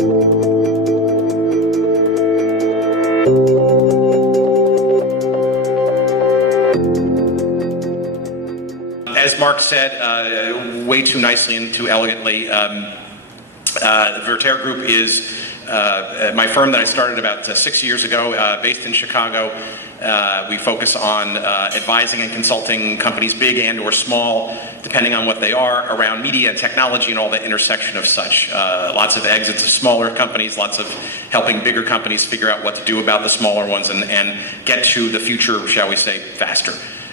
As Mark said, way too nicely and too elegantly, the Vertere Group is my firm that I started about 6 years ago, based in Chicago. We focus on advising and consulting companies, big and or small, depending on what they are, around media and technology and all the intersection of such. Lots of exits of smaller companies, lots of helping bigger companies figure out what to do about the smaller ones and get to the future, shall we say, faster.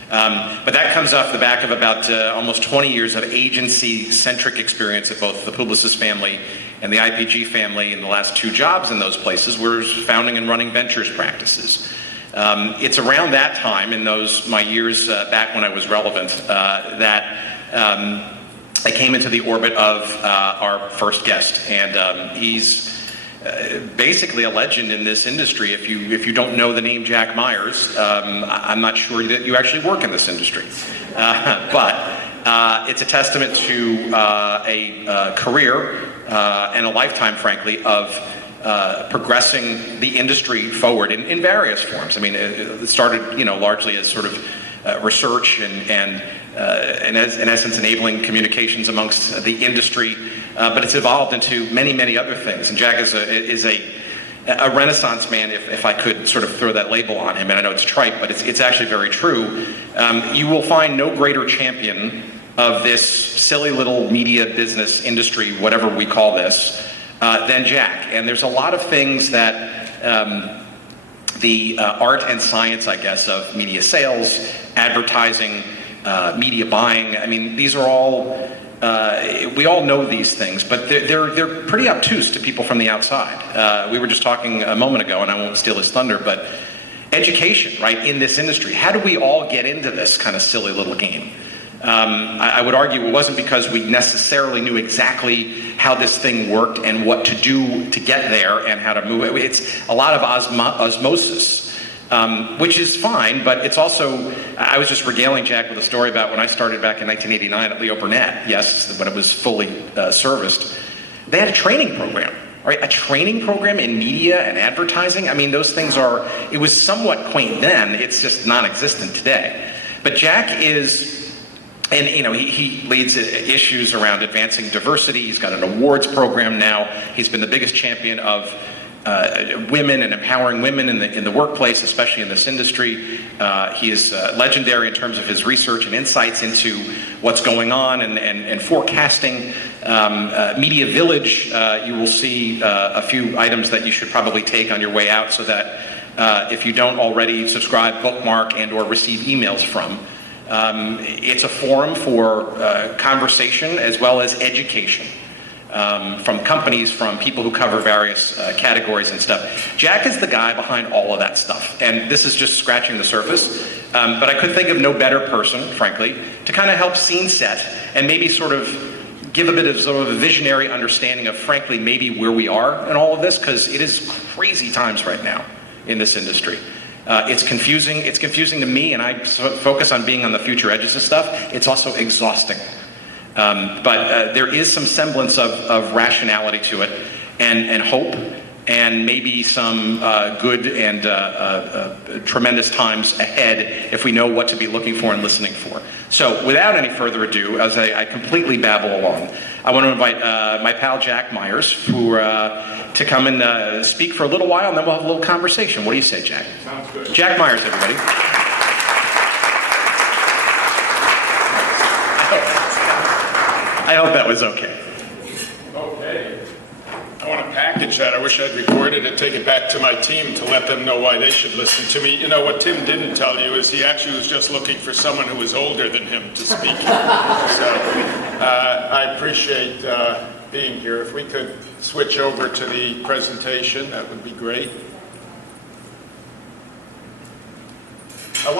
But that comes off the back of about almost 20 years of agency-centric experience at both the Publicis family and the IPG family. In the last 2 jobs in those places were founding and running ventures practices. It's around that time, in my years back when I was relevant, that I came into the orbit of our first guest, and he's basically a legend in this industry. If you don't know the name Jack Myers, I'm not sure that you actually work in this industry. But it's a testament to a career and a lifetime, frankly, of progressing the industry forward in various forms. I mean, it started, largely as sort of research and in essence enabling communications amongst the industry, but it's evolved into many, many other things. And Jack is a renaissance man, if I could sort of throw that label on him. And I know it's trite, but it's actually very true. You will find no greater champion of this silly little media business industry, whatever we call this, than Jack. And there's a lot of things that the art and science, I guess, of media sales, advertising, media buying, I mean, these are all, we all know these things, but they're pretty obtuse to people from the outside. We were just talking a moment ago, and I won't steal his thunder, but education, right, in this industry. How do we all get into this kind of silly little game? I would argue it wasn't because we necessarily knew exactly how this thing worked and what to do to get there and how to move it. It's a lot of osmosis, which is fine, but it's also, I was just regaling Jack with a story about when I started back in 1989 at Leo Burnett, yes, when it was fully serviced. They had a training program, right? A training program in media and advertising. I mean, those things it was somewhat quaint then, it's just non-existent today. But Jack is, and he leads issues around advancing diversity. He's got an awards program now. He's been the biggest champion of women and empowering women in the workplace, especially in this industry. He is legendary in terms of his research and insights into what's going on and forecasting. Media Village, you will see a few items that you should probably take on your way out, so that if you don't already subscribe, bookmark, and or receive emails from. It's a forum for conversation as well as education from companies, from people who cover various categories and stuff. Jack is the guy behind all of that stuff, and this is just scratching the surface, but I could think of no better person, frankly, to kind of help scene set and maybe sort of give a bit of sort of a visionary understanding of, frankly, maybe where we are in all of this, because it is crazy times right now in this industry. It's confusing to me, and I focus on being on the future edges of stuff. It's also exhausting. But there is some semblance of rationality to it, and hope, and maybe some good and tremendous times ahead if we know what to be looking for and listening for. So without any further ado, as I completely babble along, I want to invite my pal Jack Myers to come and speak for a little while, and then we'll have a little conversation. What do you say, Jack? Sounds good. Jack Myers, everybody. I hope that was okay. Okay. I want to package that. I wish I'd recorded it, take it back to my team to let them know why they should listen to me. You know, what Tim didn't tell you is he actually was just looking for someone who was older than him to speak. So I appreciate being here. If we could switch over to the presentation, that would be great. I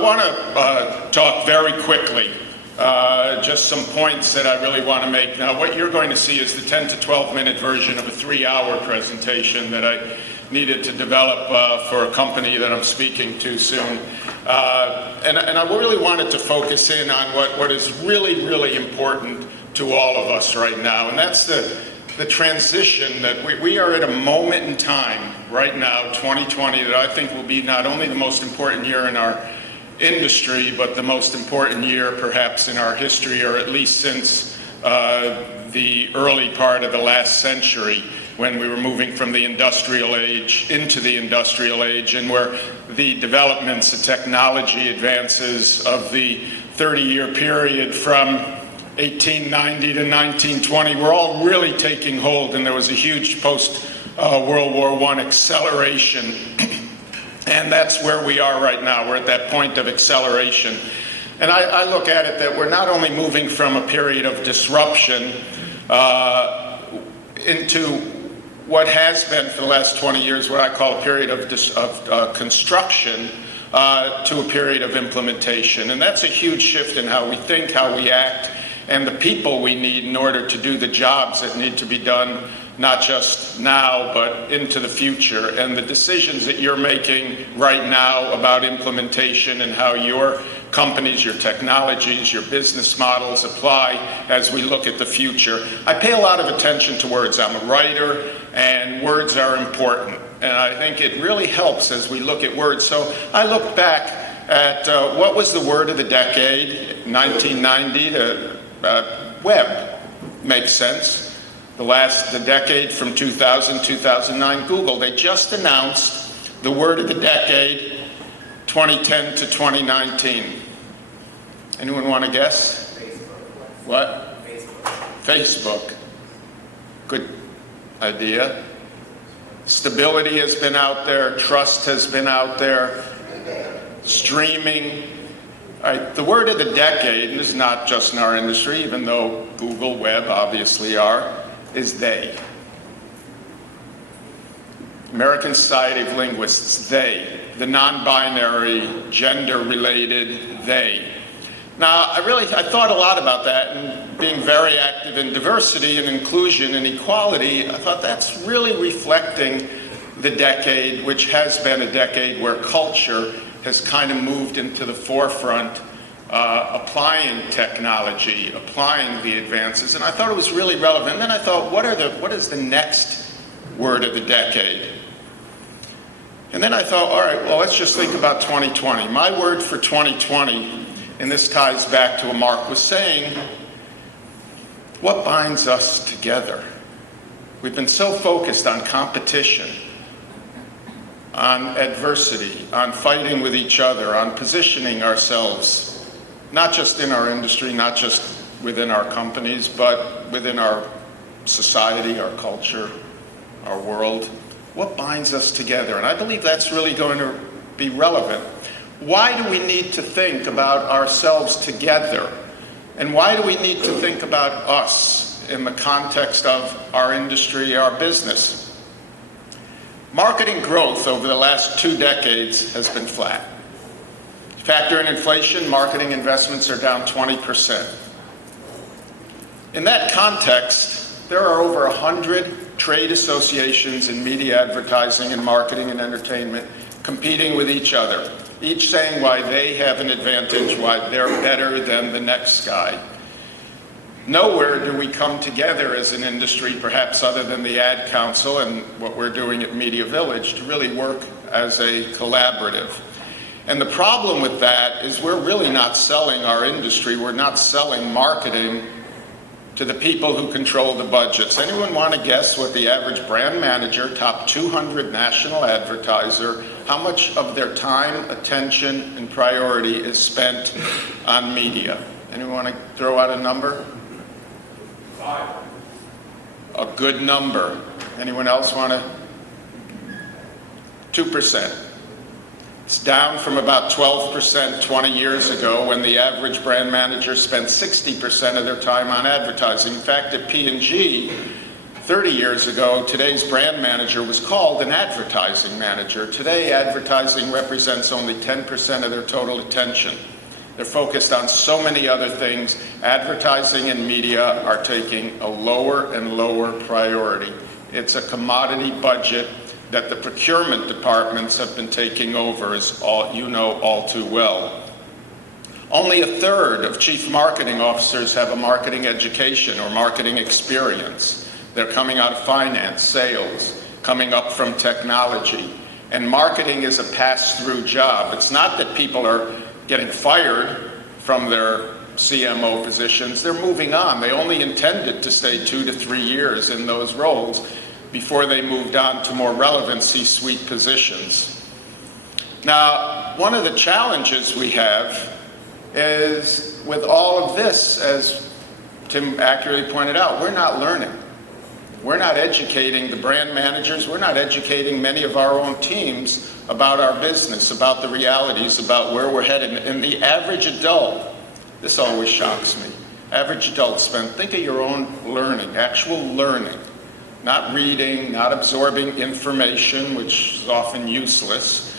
want to talk very quickly. Just some points that I really want to make. Now, what you're going to see is the 10 to 12 minute version of a 3-hour presentation that I needed to develop for a company that I'm speaking to soon. And I really wanted to focus in on what is really, really important to all of us right now, and that's the transition that we are at a moment in time right now, 2020, that I think will be not only the most important year in our industry, but the most important year perhaps in our history, or at least since the early part of the last century, when we were moving from the industrial age into the industrial age, and where the developments, the technology advances of the 30-year period from 1890 to 1920 were all really taking hold, and there was a huge post-World War I acceleration. And that's where we are right now. We're at that point of acceleration. And I look at it that we're not only moving from a period of disruption into what has been for the last 20 years what I call a period of construction to a period of implementation. And that's a huge shift in how we think, how we act, and the people we need in order to do the jobs that need to be done, not just now, but into the future. And the decisions that you're making right now about implementation and how your companies, your technologies, your business models apply as we look at the future. I pay a lot of attention to words. I'm a writer, and words are important. And I think it really helps as we look at words. So I looked back at what was the word of the decade, 1990 to web. Makes sense. The decade from 2000, 2009, Google. They just announced the word of the decade, 2010 to 2019. Anyone want to guess? Facebook. What? Facebook. Good idea. Stability has been out there. Trust has been out there. Streaming. All right, the word of the decade, and this is not just in our industry, even though Google, web obviously are, is they. American Society of Linguists, they. The non-binary, gender-related, they. Now, I thought a lot about that, and being very active in diversity and inclusion and equality, I thought that's really reflecting the decade, which has been a decade where culture has kind of moved into the forefront, applying technology, applying the advances, and I thought it was really relevant. And then I thought, what is the next word of the decade? And then I thought, all right, well, let's just think about 2020. My word for 2020, and this ties back to what Mark was saying, what binds us together? We've been so focused on competition, on adversity, on fighting with each other, on positioning ourselves, not just in our industry, not just within our companies, but within our society, our culture, our world. What binds us together? And I believe that's really going to be relevant. Why do we need to think about ourselves together? And why do we need to think about us in the context of our industry, our business? Marketing growth over the last 2 decades has been flat. Factor in inflation, marketing investments are down 20%. In that context, there are over 100 trade associations in media advertising and marketing and entertainment competing with each other, each saying why they have an advantage, why they're better than the next guy. Nowhere do we come together as an industry, perhaps other than the Ad Council and what we're doing at Media Village, to really work as a collaborative. And the problem with that is we're really not selling our industry, we're not selling marketing to the people who control the budgets. Anyone want to guess what the average brand manager, top 200 national advertiser, how much of their time, attention, and priority is spent on media? Anyone want to throw out a number? 5. A good number. Anyone else want to? 2%. It's down from about 12% 20 years ago, when the average brand manager spent 60% of their time on advertising. In fact, at P&G, 30 years ago, today's brand manager was called an advertising manager. Today, advertising represents only 10% of their total attention. They're focused on so many other things. Advertising and media are taking a lower and lower priority. It's a commodity budget that the procurement departments have been taking over, as you know all too well. Only a third of chief marketing officers have a marketing education or marketing experience. They're coming out of finance, sales, coming up from technology. And marketing is a pass-through job. It's not that people are getting fired from their CMO positions. They're moving on. They only intended to stay 2 to 3 years in those roles before they moved on to more relevant C-suite positions. Now, one of the challenges we have is with all of this, as Tim accurately pointed out, we're not learning. We're not educating the brand managers. We're not educating many of our own teams about our business, about the realities, about where we're headed. And the average adult, this always shocks me, average adult think of your own learning, actual learning, not reading, not absorbing information, which is often useless,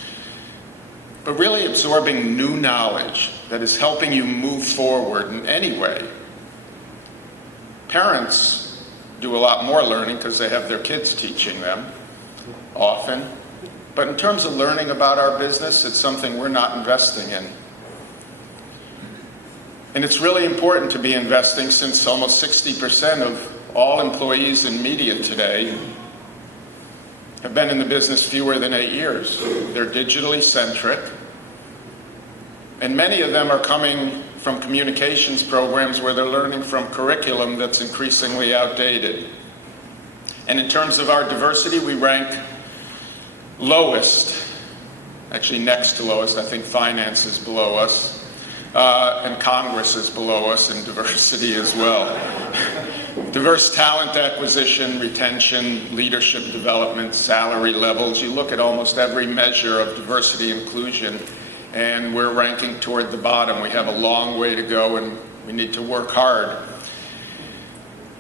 but really absorbing new knowledge that is helping you move forward in any way. Parents do a lot more learning because they have their kids teaching them often. But in terms of learning about our business, it's something we're not investing in. And it's really important to be investing, since almost 60% of all employees in media today have been in the business fewer than 8 years. They're digitally centric. And many of them are coming from communications programs where they're learning from curriculum that's increasingly outdated. And in terms of our diversity, we rank lowest, actually next to lowest. I think finance is below us, and Congress is below us in diversity as well. Diverse talent acquisition, retention, leadership development, salary levels. You look at almost every measure of diversity inclusion, and we're ranking toward the bottom. We have a long way to go, and we need to work hard.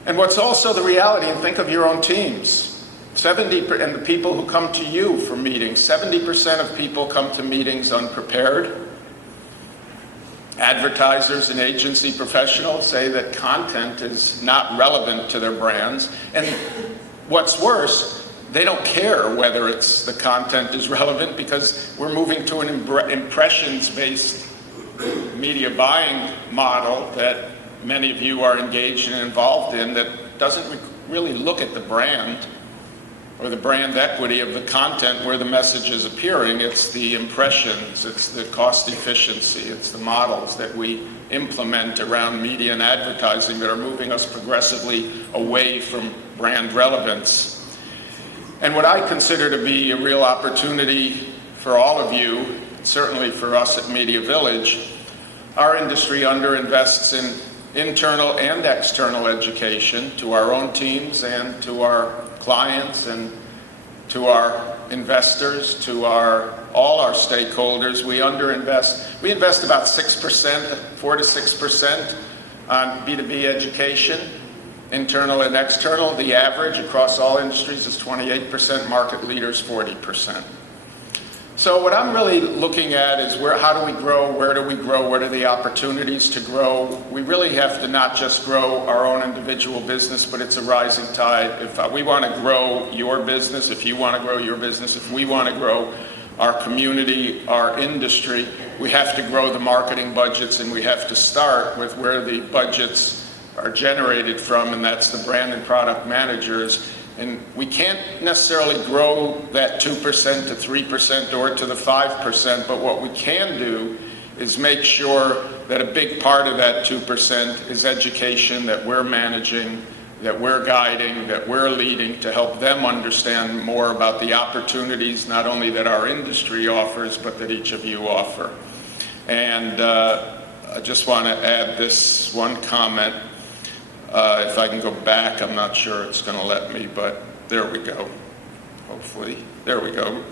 And what's also the reality, and think of your own teams, 70%, and the people who come to you for meetings, 70% of people come to meetings unprepared. Advertisers and agency professionals say that content is not relevant to their brands. And what's worse, they don't care whether the content is relevant, because we're moving to an impressions-based media buying model that many of you are engaged and involved in, that doesn't really look at the brand or the brand equity of the content where the message is appearing. It's the impressions, it's the cost efficiency, it's the models that we implement around media and advertising that are moving us progressively away from brand relevance. And what I consider to be a real opportunity for all of you, certainly for us at Media Village, our industry underinvests in internal and external education to our own teams and to our clients and to our investors, to all our stakeholders. We underinvest. We invest about 6%, 4 to 6% on B2B education, internal and external. The average across all industries is 28%, market leaders 40%. So what I'm really looking at is how do we grow, where do we grow, what are the opportunities to grow? We really have to not just grow our own individual business, but it's a rising tide. If we want to grow your business, if you want to grow your business, if we want to grow our community, our industry, we have to grow the marketing budgets, and we have to start with where the budgets are generated from, and that's the brand and product managers. And we can't necessarily grow that 2% to 3% or to the 5%, but what we can do is make sure that a big part of that 2% is education that we're managing, that we're guiding, that we're leading, to help them understand more about the opportunities not only that our industry offers, but that each of you offer. And I just want to add this one comment. If I can go back, I'm not sure it's going to let me, but there we go. Hopefully, there we go.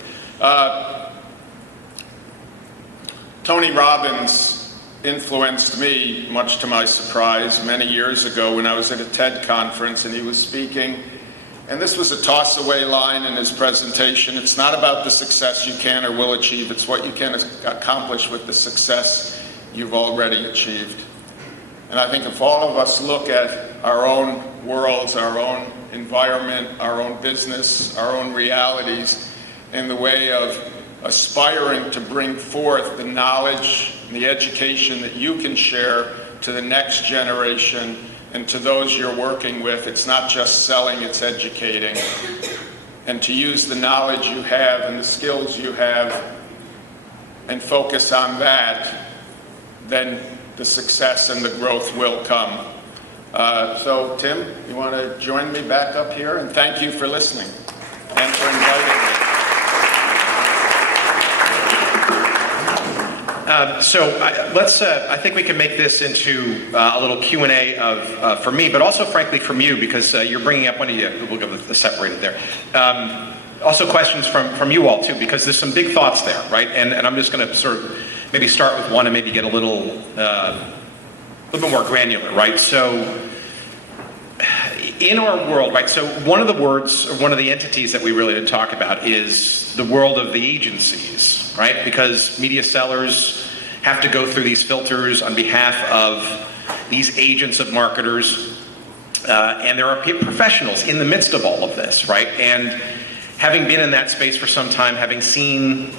Tony Robbins influenced me, much to my surprise, many years ago when I was at a TED conference and he was speaking. And this was a toss-away line in his presentation. It's not about the success you can or will achieve. It's what you can accomplish with the success you've already achieved. And I think if all of us look at our own worlds, our own environment, our own business, our own realities in the way of aspiring to bring forth the knowledge and the education that you can share to the next generation and to those you're working with. It's not just selling, it's educating. And to use the knowledge you have and the skills you have and focus on that, then the success and the growth will come. So Tim, you want to join me back up here? And thank you for listening and for inviting me. I think we can make this into a little Q&A for me, but also frankly from you, because you're bringing up we'll go with the separated there. Also questions from you all too, because there's some big thoughts there, right? And I'm just going to sort of maybe start with one and maybe get a little bit more granular, right? So in our world, right, so one of the words, or one of the entities that we really didn't talk about is the world of the agencies, right? Because media sellers have to go through these filters on behalf of these agents of marketers, and there are professionals in the midst of all of this, right? And having been in that space for some time, having seen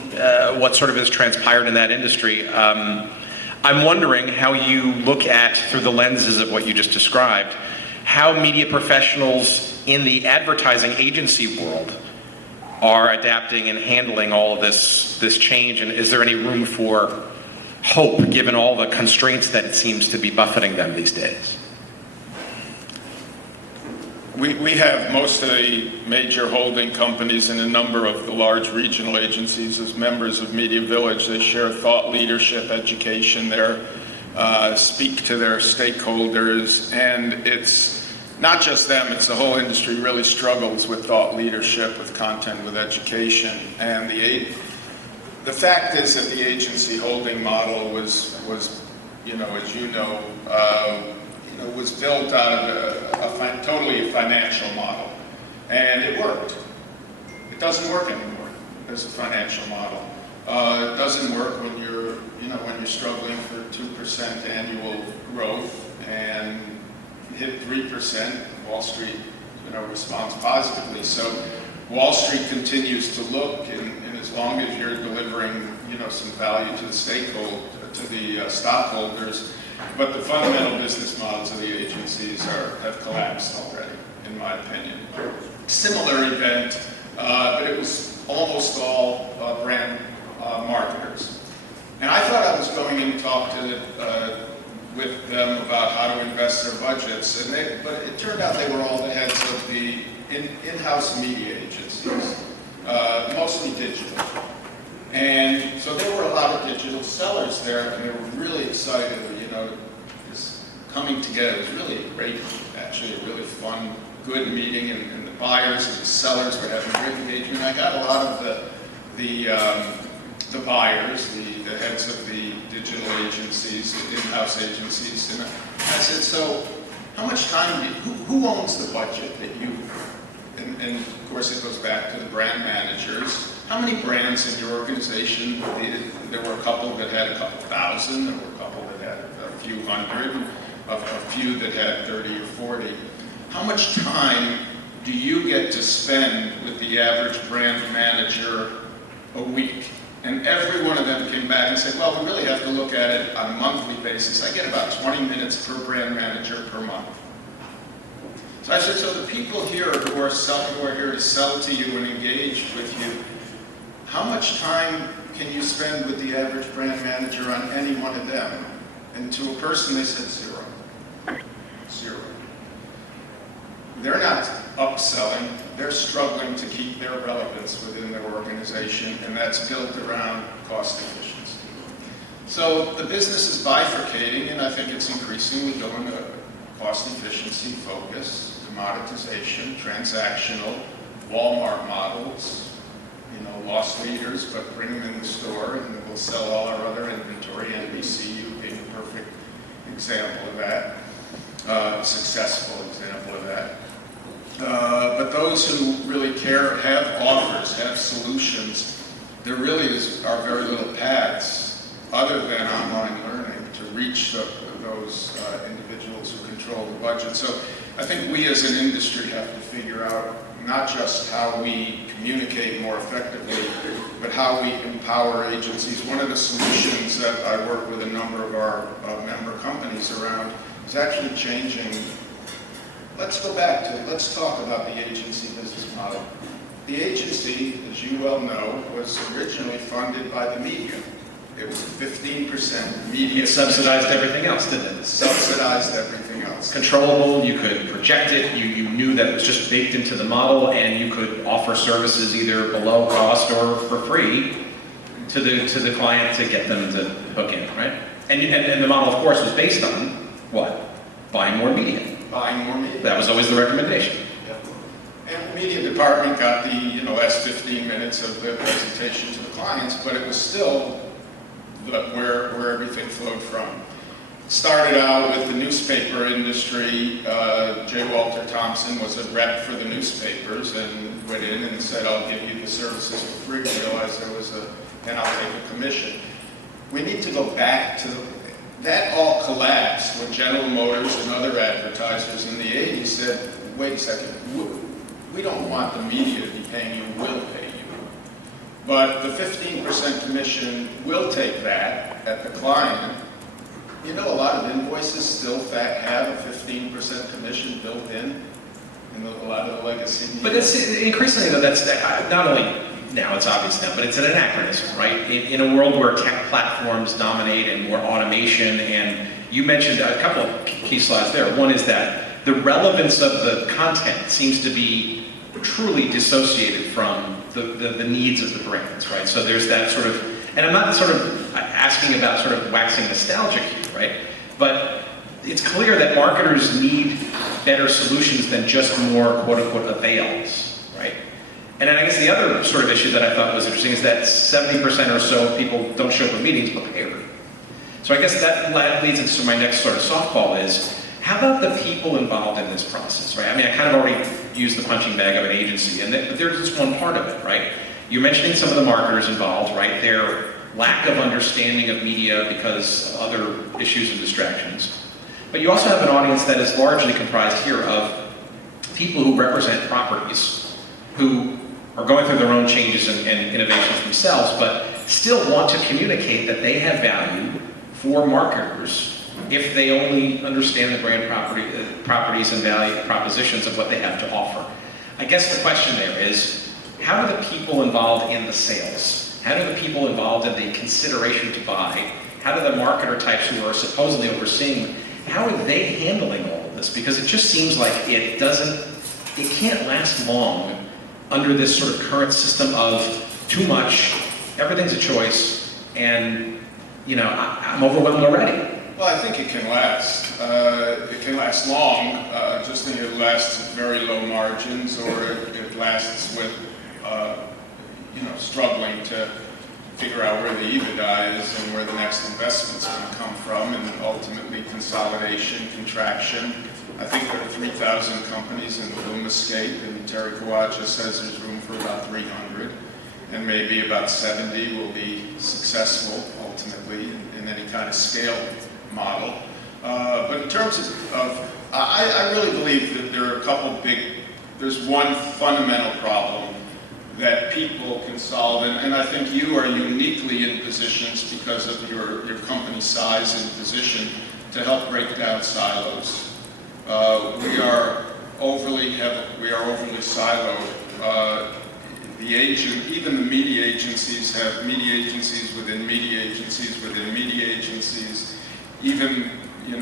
what sort of has transpired in that industry, I'm wondering how you look at, through the lenses of what you just described, how media professionals in the advertising agency world are adapting and handling all of this change, and is there any room for hope given all the constraints that it seems to be buffeting them these days? We have most of the major holding companies and a number of the large regional agencies as members of Media Village. They share thought leadership, education there, speak to their stakeholders, and it's not just them, it's the whole industry really struggles with thought leadership, with content, with education. And the fact is that the agency holding model was you know, as you know, was built out of a totally financial model, and it worked. It doesn't work anymore as a financial model. It doesn't work when you're struggling for 2% annual growth and hit 3%. Wall Street, responds positively. So Wall Street continues to look, and as long as you're delivering, some value to the to the stockholders. But the fundamental business models of the agencies have collapsed already, in my opinion. Similar event, but it was almost all brand marketers. And I thought I was going in and talk with them about how to invest their budgets, but it turned out they were all the heads of the in-house media agencies, mostly digital. And so there were a lot of digital sellers there, and they were really excited, this coming together. It was really great, actually, a really fun, good meeting, and the buyers and the sellers were having great engagement. I got a lot of the buyers, the heads of the digital agencies, the in-house agencies, and I said, so how much time who owns the budget that you, and of course it goes back to the brand managers. How many brands in your organization? There were a couple that had a couple thousand, there were a couple that had a few hundred, a few that had 30 or 40. How much time do you get to spend with the average brand manager a week? And every one of them came back and said, well, we really have to look at it on a monthly basis. I get about 20 minutes per brand manager per month. So I said, so the people here who are here to sell to you and engage with you, how much time can you spend with the average brand manager on any one of them? And to a person, they said 0. 0. They're not upselling, they're struggling to keep their relevance within their organization, and that's built around cost efficiency. So the business is bifurcating, and I think it's increasingly going to cost efficiency focus, commoditization, transactional, Walmart models, loss leaders, but bring them in the store and we'll sell all our other inventory, NBCU being a perfect example of that, successful example of that. But those who really care, have offers, have solutions, there really are very little paths other than online learning to reach those individuals who control the budget. So I think we as an industry have to figure out not just how we communicate more effectively, but how we empower agencies. One of the solutions that I work with a number of our member companies around is actually changing. Let's talk about the agency business model. The agency, as you well know, was originally funded by the media. It was 15% media. It subsidized everything else, didn't it? Subsidized everything else. Controllable, you could project it, you knew that it was just baked into the model, and you could offer services either below cost or for free to the client to get them to hook in, right? And the model, of course, was based on what? Buying more media. Buying more media. That was always the recommendation. And the media department got the last 15 minutes of the presentation to the clients, but it was still where everything flowed from. Started out with the newspaper industry. J. Walter Thompson was a rep for the newspapers and went in and said, I'll give you the services for free. Realized there was and I'll take a commission. We need to go back to that all collapsed when General Motors and other advertisers in the 80s said, wait a second, we don't want the media to be paying you, we'll pay you. But the 15% commission will take that at the client. A lot of invoices still have a 15% commission built in a lot of the legacy media. But it's increasingly, though, that's not only now, it's obvious now, but it's an anachronism, right? In a world where tech platforms dominate and more automation, and you mentioned a couple of key slides there. One is that the relevance of the content seems to be truly dissociated from the needs of the brands, right? So there's that sort of, and I'm not sort of asking about sort of waxing nostalgic here, right? But it's clear that marketers need better solutions than just more quote-unquote avails, right? And then I guess the other sort of issue that I thought was interesting is that 70% or so of people don't show up at meetings prepared. So I guess that leads into my next sort of softball is, how about the people involved in this process, right? I mean, I kind of already used the punching bag of an agency, but there's just one part of it, right? You're mentioning some of the marketers involved, right? Their lack of understanding of media because of other issues and distractions. But you also have an audience that is largely comprised here of people who represent properties, who are going through their own changes and innovations themselves, but still want to communicate that they have value for marketers if they only understand the brand properties and value propositions of what they have to offer. I guess the question there is, how do the people involved in the sales, how do the people involved in the consideration to buy, how do the marketer types who are supposedly overseeing, how are they handling all of this? Because it just seems like it can't last long under this sort of current system of too much, everything's a choice, and I'm overwhelmed already. Well, I think it can last. It can last long. Just think it lasts at very low margins, or it lasts with, struggling to figure out where the EBITDA is and where the next investment's going to come from, and ultimately consolidation, contraction. I think there are 3,000 companies in the Lumascape, and Terry Kawaja says there's room for about 300, and maybe about 70 will be successful ultimately in any kind of scale model. But in terms of I really believe that there are there's one fundamental problem that people can solve, and I think you are uniquely in positions because of your company size and position to help break down silos. We are overly siloed. Even the media agencies have media agencies within media agencies within media agencies. Even, you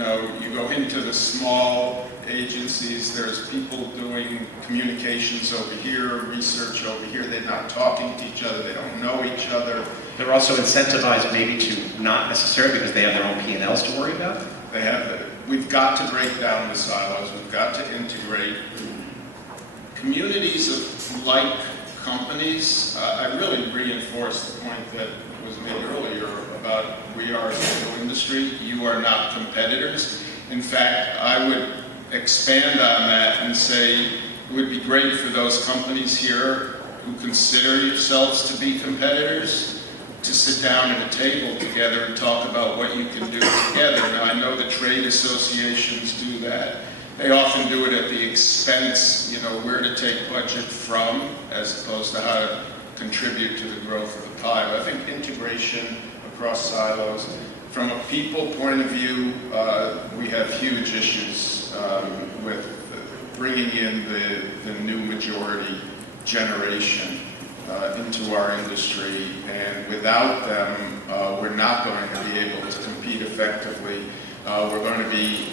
go into the small agencies, there's people doing communications over here, research over here. They're not talking to each other. They don't know each other. They're also incentivized maybe to not necessarily because they have their own P&Ls to worry about. We've got to break down the silos. We've got to integrate communities of like companies. I really reinforce the point that was made earlier about we are a single industry. You are not competitors. In fact, I would expand on that and say it would be great for those companies here who consider yourselves to be competitors to sit down at a table together and talk about what you can do together. Now, I know the trade associations do that. They often do it at the expense, where to take budget from, as opposed to how to contribute to the growth of the pie. But I think integration across silos. From a people point of view, we have huge issues with bringing in the new majority generation into our industry, and without them, we're not going to be able to compete effectively. We're going to be,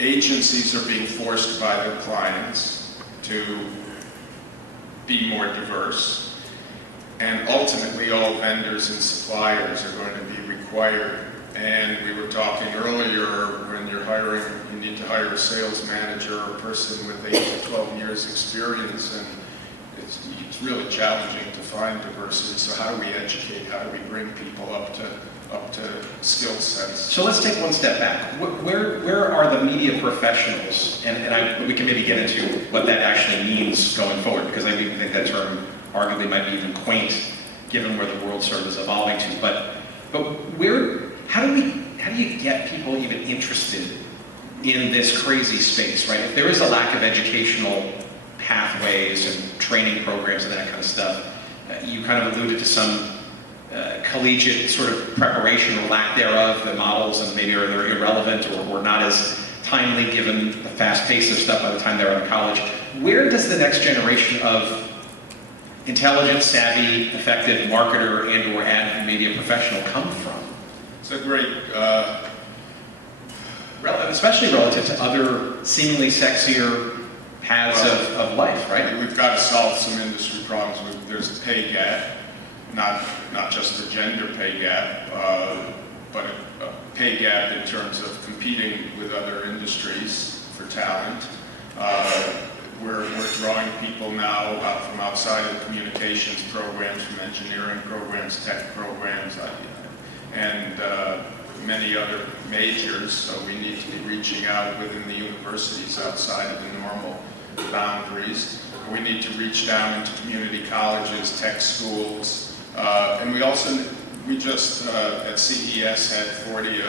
agencies are being forced by their clients to be more diverse, and ultimately all vendors and suppliers are going to be required. And we were talking earlier, when you're hiring, you need to hire a sales manager or a person with 8 to 12 years experience, and it's really challenging to find diversity. So how do we educate? How do we bring people up to skill sets? So let's take one step back. Where are the media professionals? And we can maybe get into what that actually means going forward, because I even think that term arguably might be even quaint, given where the world sort of is evolving to. But how do you get people even interested in this crazy space, right? If there is a lack of educational pathways and training programs and that kind of stuff, you kind of alluded to some collegiate sort of preparation or lack thereof. The models and maybe they're irrelevant or not as timely given the fast pace of stuff by the time they're out of college. Where does the next generation of intelligent, savvy, effective marketer and or ad media professional come from? It's a great, especially relative to other seemingly sexier paths of life, right? We've got to solve some industry problems. There's a pay gap, not just a gender pay gap, but a pay gap in terms of competing with other industries for talent. We're drawing people now from outside of the communications programs, from engineering programs, tech programs, and many other majors. So we need to be reaching out within the universities outside of the normal boundaries. We need to reach down into community colleges, tech schools, and we just at CES had 40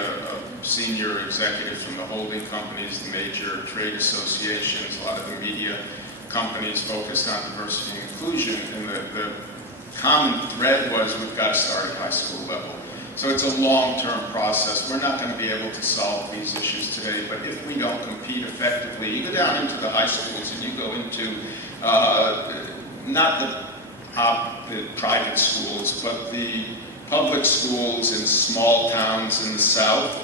senior executives from the holding companies, the major trade associations, a lot of the media companies focused on diversity and inclusion, and the common thread was we've got to start at high school level. So it's a long-term process. We're not going to be able to solve these issues today, but if we don't compete effectively, you go down into the high schools and you go into not the private schools, but the public schools in small towns in the South,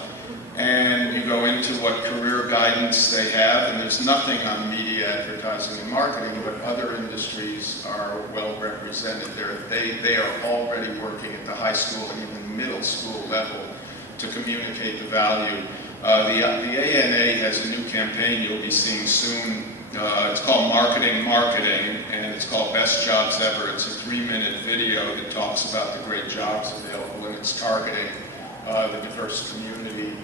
and you go into what career guidance they have, and there's nothing on media, advertising, and marketing, but other industries are well represented there. They are already working at the high school and even middle school level to communicate the value. The ANA has a new campaign you'll be seeing soon. It's called Marketing, and it's called Best Jobs Ever. It's a 3-minute video that talks about the great jobs available, and it's targeting the diverse community,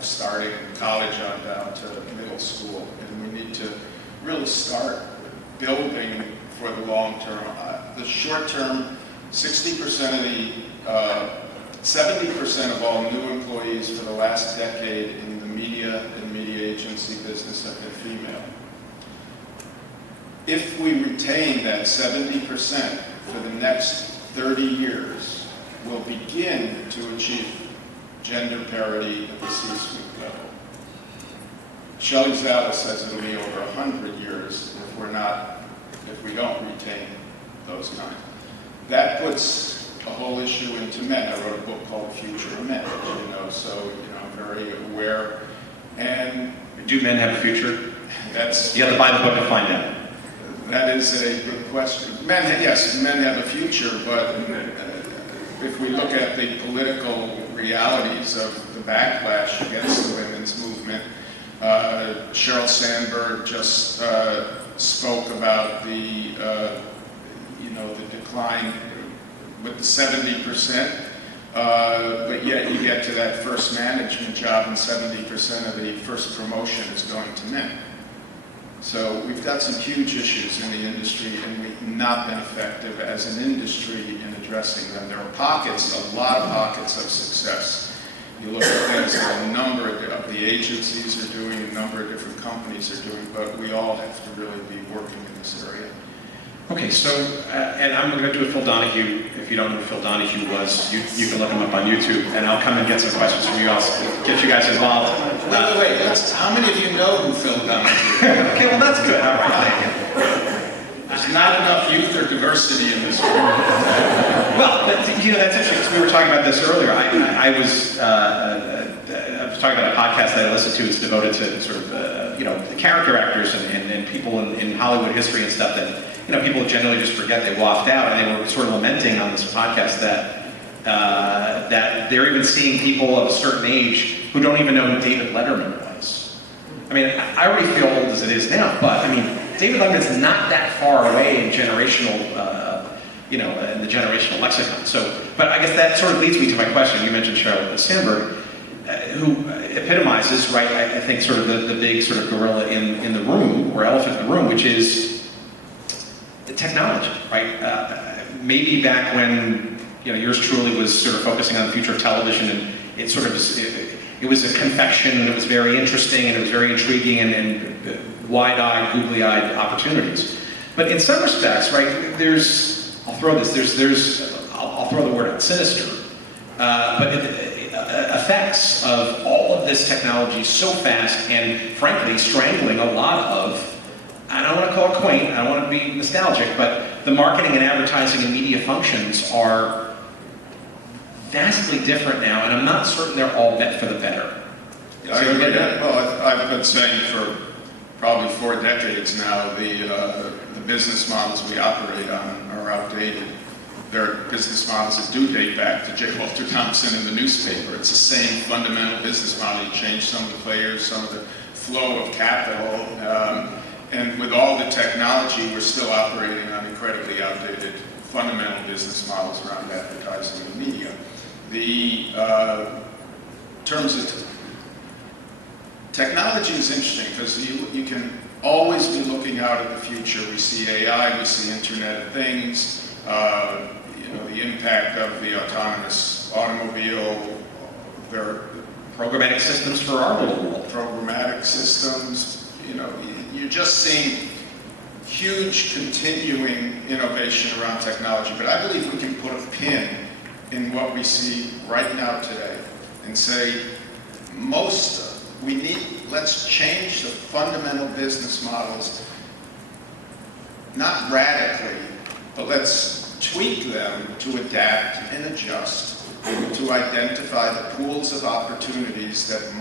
starting college on down to middle school. And we need to really start building for the long term. The short term, 70% of all new employees for the last decade in the media and media agency business have been female. If we retain that 70% for the next 30 years, we'll begin to achieve gender parity at the C-suite level. Shelley Zala says it'll be over 100 years if we don't retain those kinds. That puts a whole issue into men. I wrote a book called Future of Men, so I'm very aware. And do men have a future? That's you have to buy the book to find out. That is a good question. Yes, men have a future, but if we look at the political realities of the backlash against the women's movement, Sheryl Sandberg just spoke about the decline with the 70%, but yet you get to that first management job and 70% of the first promotion is going to men. So we've got some huge issues in the industry, and we've not been effective as an industry in addressing them. There are pockets, a lot of pockets of success. You look at things that a number of the agencies are doing, a number of different companies are doing, but we all have to really be working in this area. Okay, so, and I'm going to do a Phil Donahue. If you don't know who Phil Donahue was, you can look him up on YouTube, and I'll come and get some questions from you. I'll get you guys involved. Wait, how many of you know who Phil Donahue is? Okay, well that's good. All right, thank you. There's not enough youth or diversity in this room. Well, that's interesting, because we were talking about this earlier. I was talking about a podcast that I listened to that's devoted to sort of, character actors and people in Hollywood history and stuff that, people generally just forget they walked out, and they were sort of lamenting on this podcast that they're even seeing people of a certain age who don't even know who David Letterman was. I mean, I already feel old as it is now, but I mean, David Letterman's not that far away in generational, in the generational lexicon. So, but I guess that sort of leads me to my question. You mentioned Sheryl Sandberg, who epitomizes, right, I think sort of the big sort of gorilla in the room, or elephant in the room, which is the technology, right? Maybe back when, yours truly was sort of focusing on the future of television, and it sort of it was a confection, and it was very interesting, and it was very intriguing, and wide-eyed, googly-eyed opportunities. But in some respects, right, I'll throw the word out, sinister, but effects of all of this technology so fast, and frankly, strangling a lot of, I don't want to call it quaint, I don't want to be nostalgic, but the marketing and advertising and media functions are vastly different now, and I'm not certain they're all meant for the better. Well, I've been saying for probably 4 decades now, the business models we operate on are outdated. There are business models that do date back to J. Walter Thompson in the newspaper. It's the same fundamental business model. You change some of the players, some of the flow of capital, and with all the technology, we're still operating on incredibly outdated fundamental business models around advertising and media. In terms of technology is interesting because you can always be looking out at the future. We see AI, we see Internet of Things, the impact of the autonomous automobile. There are Programmatic systems for our little world. Programmatic systems. You're just seeing huge continuing innovation around technology. But I believe we can put a pin in what we see right now today and say, let's change the fundamental business models, not radically, but let's tweak them to adapt and adjust, to identify the pools of opportunities that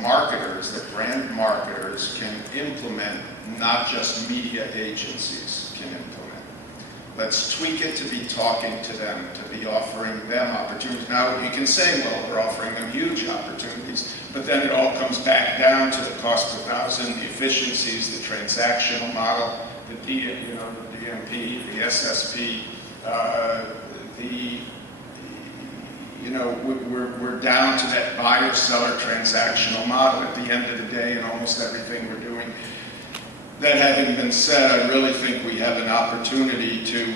brand marketers can implement, not just media agencies can implement. Let's tweak it to be talking to them, to be offering them opportunities. Now, you can say, well, we're offering them huge opportunities, but then it all comes back down to the cost per thousand, the efficiencies, the transactional model, the DMP, the SSP, we're down to that buyer-seller transactional model at the end of the day in almost everything we're doing. That having been said, I really think we have an opportunity to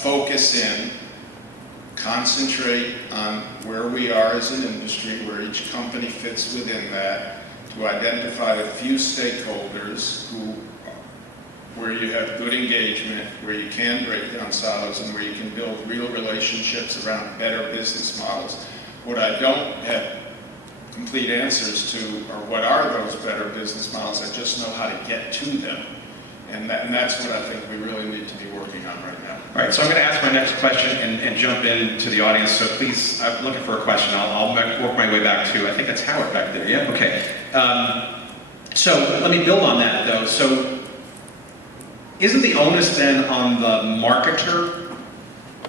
focus in, concentrate on where we are as an industry, where each company fits within that, to identify a few stakeholders where you have good engagement, where you can break down silos, and where you can build real relationships around better business models. What I don't have complete answers to are what are those better business models. I just know how to get to them. And that's what I think we really need to be working on right now. All right, so I'm going to ask my next question and jump into the audience. So please, I'm looking for a question. I'll work my way back to, I think that's Howard back there. Yeah, okay. So let me build on that, though. So isn't the onus then on the marketer?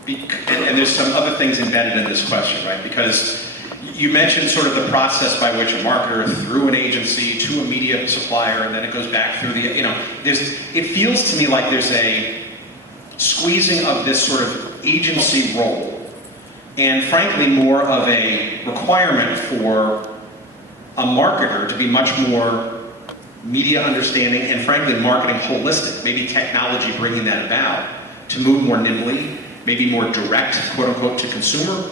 And there's some other things embedded in this question, right? Because you mentioned sort of the process by which a marketer, through an agency to a media supplier, and then it goes back through it feels to me like there's a squeezing of this sort of agency role, and frankly more of a requirement for a marketer to be much more media understanding, and frankly, marketing holistic, maybe technology bringing that about, to move more nimbly, maybe more direct, quote unquote, to consumer,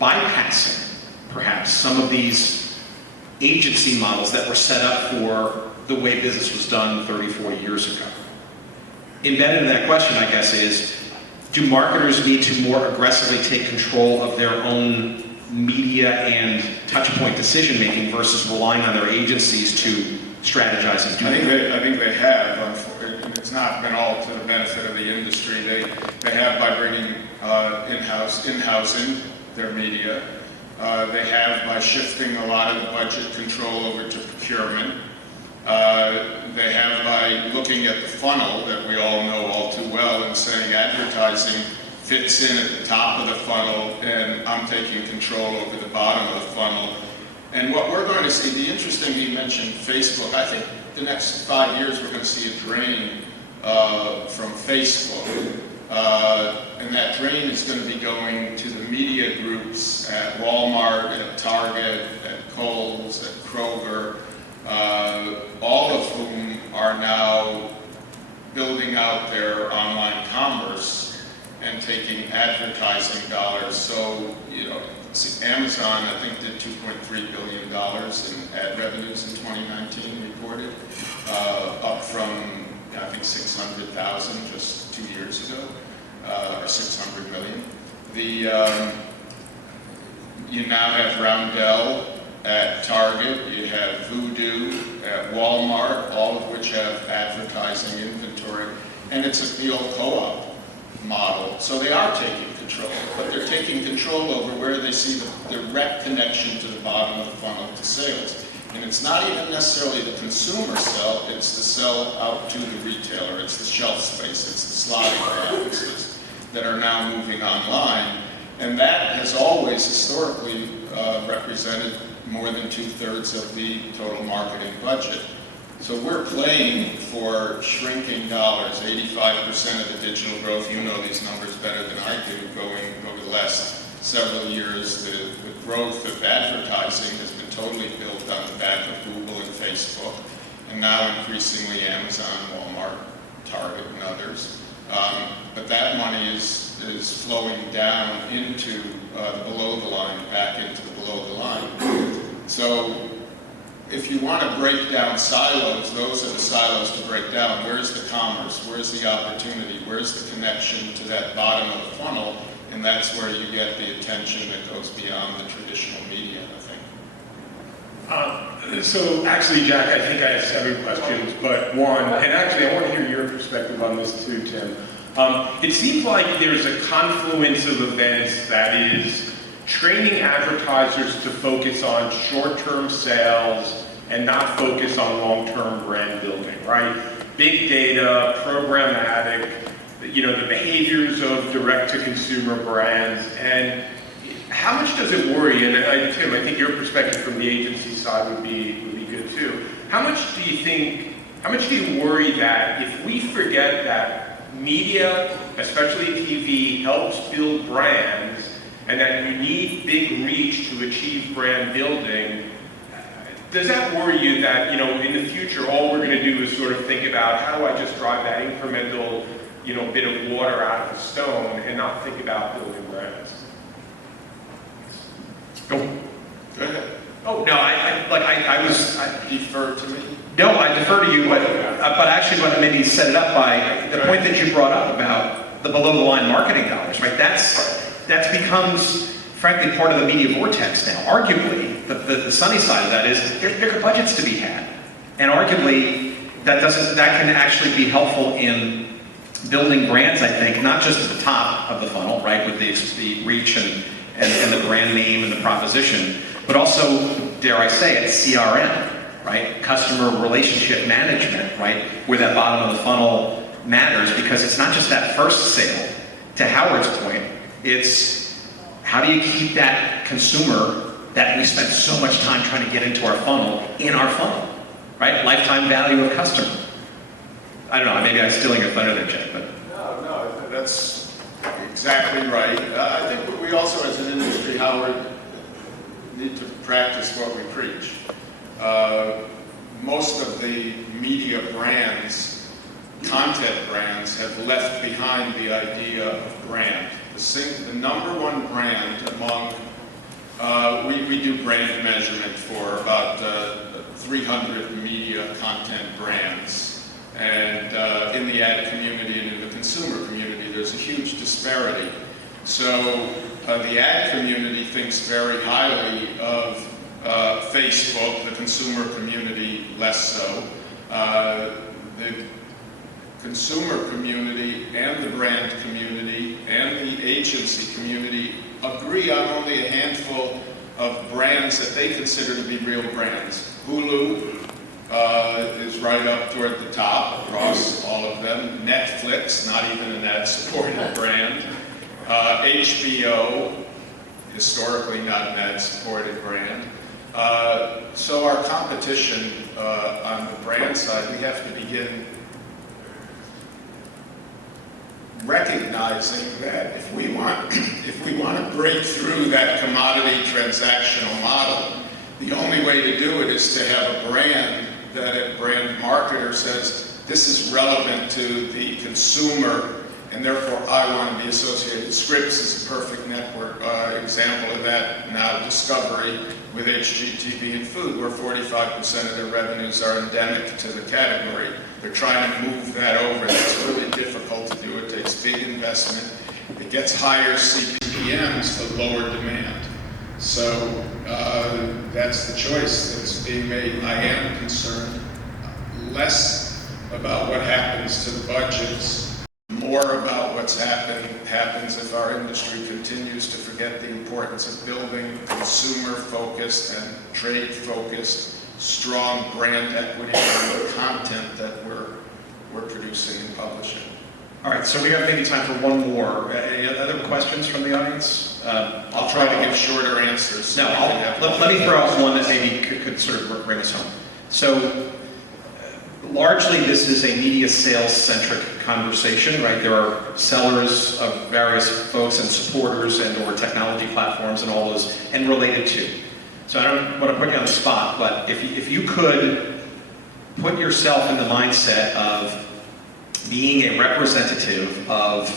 bypassing perhaps some of these agency models that were set up for the way business was done 30, 40 years ago. Embedded in that question, I guess, is, do marketers need to more aggressively take control of their own media and touchpoint decision making versus relying on their agencies to strategize and do that? I think they have. It's not been all to the benefit of the industry. They have by bringing in-housing their media. They have by shifting a lot of the budget control over to procurement. They have by looking at the funnel that we all know all too well and saying advertising fits in at the top of the funnel and I'm taking control over the bottom of the funnel. And what we're going to see, the interesting, you mentioned Facebook, I think the next 5 years we're going to see a drain from Facebook. And that drain is going to be going to the media groups at Walmart, at Target, at Kohl's, at Kroger, all of whom are now building out their online commerce and taking advertising dollars. So, Amazon, I think, did $2.3 billion in ad revenues in 2019 reported, up from, I think, 600,000 just 2 years ago, or 600 million. You now have Roundel at Target, you have Voodoo at Walmart, all of which have advertising inventory, and it's the old co-op model. So they are taking control, but they're taking control over where they see the direct connection to the bottom of the funnel to sales. And it's not even necessarily the consumer sell, it's the sell out to the retailer, it's the shelf space, it's the slotting practices that are now moving online. And that has always historically represented more than 2/3 of the total marketing budget. So we're playing for shrinking dollars. 85% of the digital growth, you know these numbers better than I do, going over the last several years. The growth of advertising has been totally built on the back of Google and Facebook, and now increasingly Amazon, Walmart, Target, and others. But that money is flowing down into the below the line, back into the below the line. So if you want to break down silos, those are the silos to break down. Where's the commerce? Where's the opportunity? Where's the connection to that bottom of the funnel? And that's where you get the attention that goes beyond the traditional media, I think. So actually, Jack, I think I have 7 questions, but one, and actually I want to hear your perspective on this too, Tim. It seems like there's a confluence of events that is training advertisers to focus on short-term sales and not focus on long-term brand building, right? Big data, programmatic, the behaviors of direct-to-consumer brands, and how much does it worry? And Tim, I think your perspective from the agency side would be good too. How much do you worry that if we forget that media, especially TV, helps build brands, and that you need big reach to achieve brand building, does that worry you that, in the future, all we're going to do is sort of think about how do I just drive that incremental, bit of water out of the stone and not think about building brands? Go ahead. Oh, no, I Defer to me? No, I defer to you, but actually what maybe set it up by the point that you brought up about the below-the-line marketing dollars, right? That becomes, frankly, part of the media vortex now. Arguably, the sunny side of that is there are budgets to be had, and arguably that can actually be helpful in building brands. I think not just at the top of the funnel, right, with the reach and the brand name and the proposition, but also, dare I say it, CRM. Right? Customer relationship management, right? Where that bottom of the funnel matters, because it's not just that first sale. To Howard's point, it's how do you keep that consumer that we spent so much time trying to get into our funnel, in our funnel, right? Lifetime value of customer. I don't know, maybe I'm stealing your thunder there, Jeff, but. No, that's exactly right. I think we also, as an industry, Howard, need to practice what we preach. most of the media brands, content brands, have left behind the idea of brand. The number one brand among, we do brand measurement for about 300 media content brands. And in the ad community and in the consumer community, there's a huge disparity. So the ad community thinks very highly of Facebook, the consumer community less so. The consumer community and the brand community and the agency community agree on only a handful of brands that they consider to be real brands. Hulu is right up toward the top across all of them. Netflix, not even an ad-supported brand. HBO, historically not an ad-supported brand. So our competition on the brand side, we have to begin recognizing that if we want to break through that commodity transactional model, the only way to do it is to have a brand that a brand marketer says, this is relevant to the consumer, and therefore I want to be associated. Scripps is a perfect network example of that now, Discovery with HGTV and food, where 45% of their revenues are endemic to the category. They're trying to move that over. That's really difficult to do. It takes big investment. It gets higher CPMs for lower demand. So that's the choice that's being made. I am concerned less about what happens to the budgets, more about what's happens if our industry continues to forget the importance of building consumer-focused and trade-focused strong brand equity on the content that we're producing and publishing. All right, so we have maybe time for one more. Any other questions from the audience? I'll try to give shorter answers. No, let me throw out one that maybe could sort of bring us home. So, largely this is a media sales-centric conversation, right? There are sellers of various folks and supporters and or technology platforms and all those, and related to. So I don't want to put you on the spot, but if you could put yourself in the mindset of being a representative of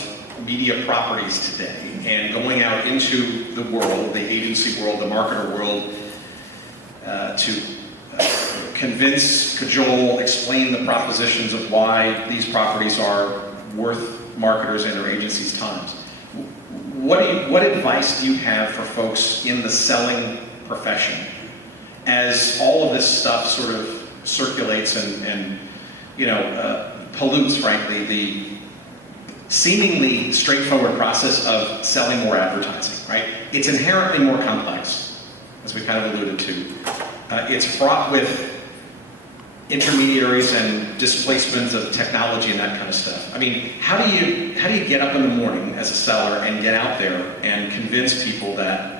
media properties today and going out into the world, the agency world, the marketer world, to convince, cajole, explain the propositions of why these properties are worth marketers and their agencies' times. What advice do you have for folks in the selling profession as all of this stuff sort of circulates and pollutes, frankly, the seemingly straightforward process of selling more advertising, right? It's inherently more complex, as we kind of alluded to. It's fraught with intermediaries and displacements of technology and that kind of stuff. I mean, how do you get up in the morning as a seller and get out there and convince people that,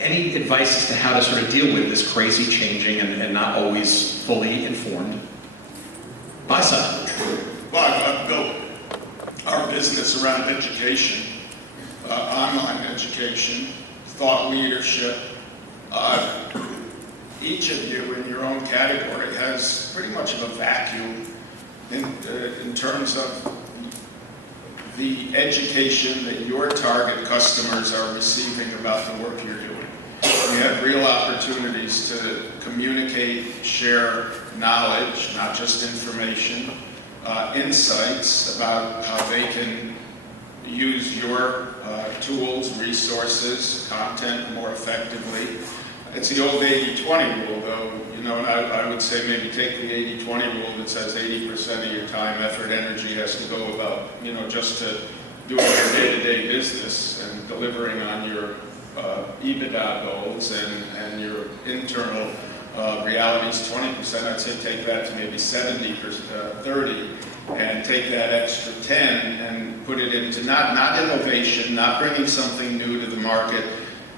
any advice as to how to sort of deal with this crazy changing and not always fully informed buy side? Well, I've built our business around education, online education, thought leadership. Each of you in your own category has pretty much of a vacuum in terms of the education that your target customers are receiving about the work you're doing. We have real opportunities to communicate, share knowledge, not just information, insights about how they can use your tools, resources, content more effectively. It's the old 80-20 rule, though, and I would say maybe take the 80-20 rule that says 80% of your time, effort, energy has to go about, just to doing your day-to-day business and delivering on your EBITDA goals and your internal realities. 20%, I'd say take that to maybe 70%, 30%, and take that extra 10 and put it into not innovation, not bringing something new to the market,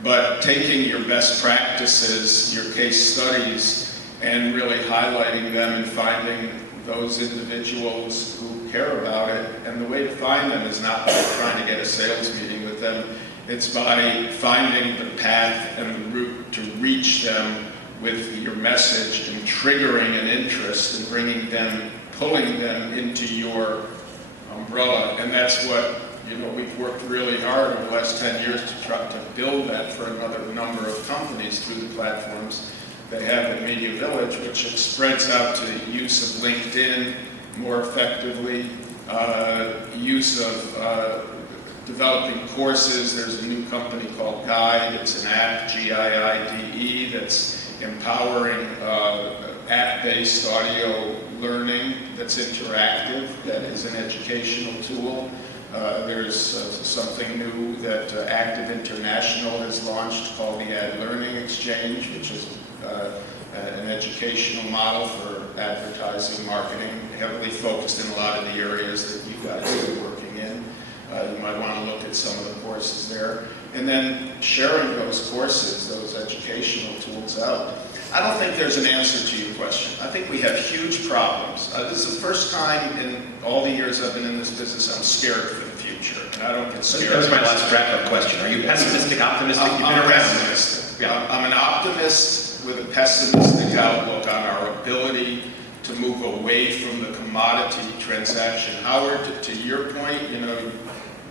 but taking your best practices, your case studies, and really highlighting them and finding those individuals who care about it. And the way to find them is not by trying to get a sales meeting with them. It's by finding the path and the route to reach them with your message and triggering an interest and pulling them into your umbrella. And that's what, we've worked really hard over the last 10 years to try to build that for another number of companies through the platforms they have at Media Village, which spreads out to use of LinkedIn more effectively, use of developing courses. There's a new company called Guide. It's an app, G-I-I-D-E, that's empowering app-based audio learning that's interactive, that is an educational tool. There's something new that Active International has launched called the Ad Learning Exchange, which is an educational model for advertising, marketing, heavily focused in a lot of the areas that you guys are working in. You might want to look at some of the courses there. And then sharing those courses, those educational tools out. I don't think there's an answer to your question. I think we have huge problems. This is the first time in all the years I've been in this business I'm scared for the future, and I don't get scared. That was my last wrap-up question. Are you pessimistic, optimistic? You've been I'm around. pessimistic. Yeah. I'm an optimist with a pessimistic outlook on our ability to move away from the commodity transaction. Howard, to your point,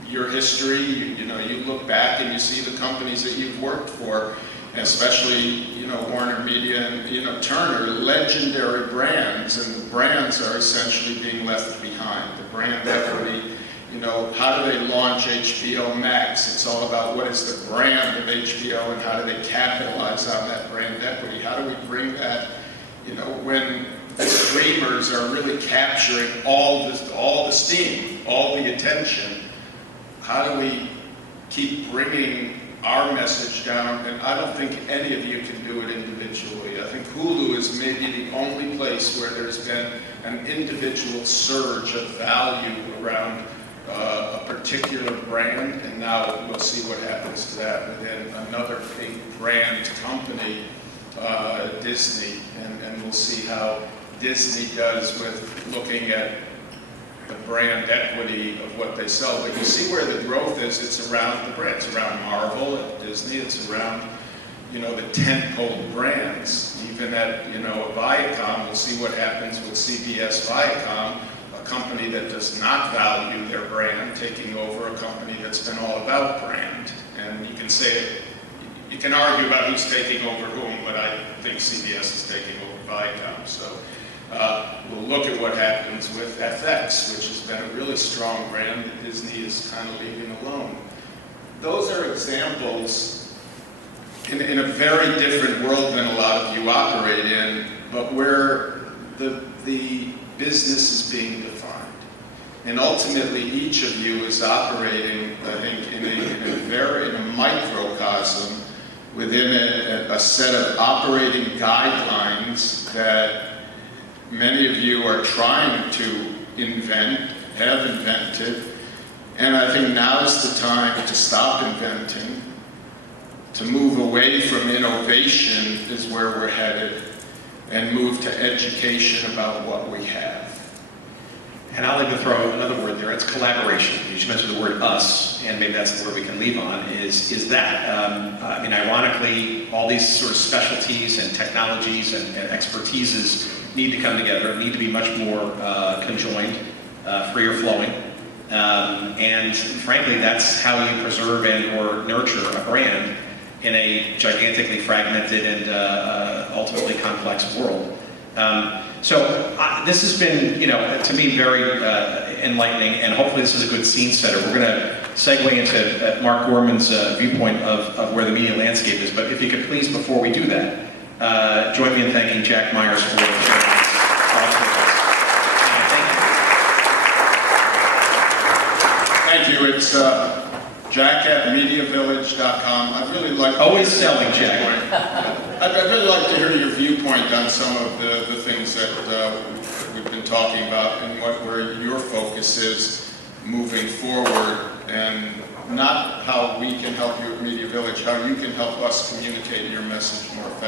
your history, you look back and you see the companies that you've worked for, especially, Warner Media and, Turner, legendary brands, and the brands are essentially being left behind. The brand equity, how do they launch HBO Max? It's all about what is the brand of HBO and how do they capitalize on that brand equity? How do we bring that, when the streamers are really capturing all the steam, all the attention? How do we keep bringing our message down? And I don't think any of you can do it individually. I think Hulu is maybe the only place where there's been an individual surge of value around a particular brand, and now we'll see what happens to that within another big brand company, Disney, and we'll see how Disney does with looking at the brand equity of what they sell. But you see where the growth is. It's around the brand. It's around Marvel at Disney. It's around, the tentpole brands. Even at, Viacom, we'll see what happens with CBS Viacom, a company that does not value their brand, taking over a company that's been all about brand. And you can say, you can argue about who's taking over whom, but I think CBS is taking over Viacom. So we'll look at what happens with FX, which has been a really strong brand that Disney is kind of leaving alone. Those are examples in a very different world than a lot of you operate in, but where the business is being defined. And ultimately, each of you is operating, I think, in a microcosm within a set of operating guidelines that many of you are trying to invent, have invented, and I think now is the time to stop inventing, to move away from innovation is where we're headed, and move to education about what we have. And I'll even throw another word there. It's collaboration. You just mentioned the word us, and maybe that's the word we can leave on, is that. Ironically, all these sort of specialties and technologies and expertises need to come together, need to be much more conjoined, freer flowing. And frankly, that's how you preserve and or nurture a brand in a gigantically fragmented and ultimately complex world. This has been, to me, very enlightening, and hopefully this is a good scene setter. We're going to segue into Mark Gorman's viewpoint of where the media landscape is, but if you could please, before we do that, join me in thanking Jack Myers for sharing his thoughts with us. Thank you. It's Jack at MediaVillage.com. I'd really like Always selling, Jack. I'd really like to hear your viewpoint on some of the things that we've been talking about and where your focus is moving forward, and not how we can help you at Media Village, how you can help us communicate your message more effectively.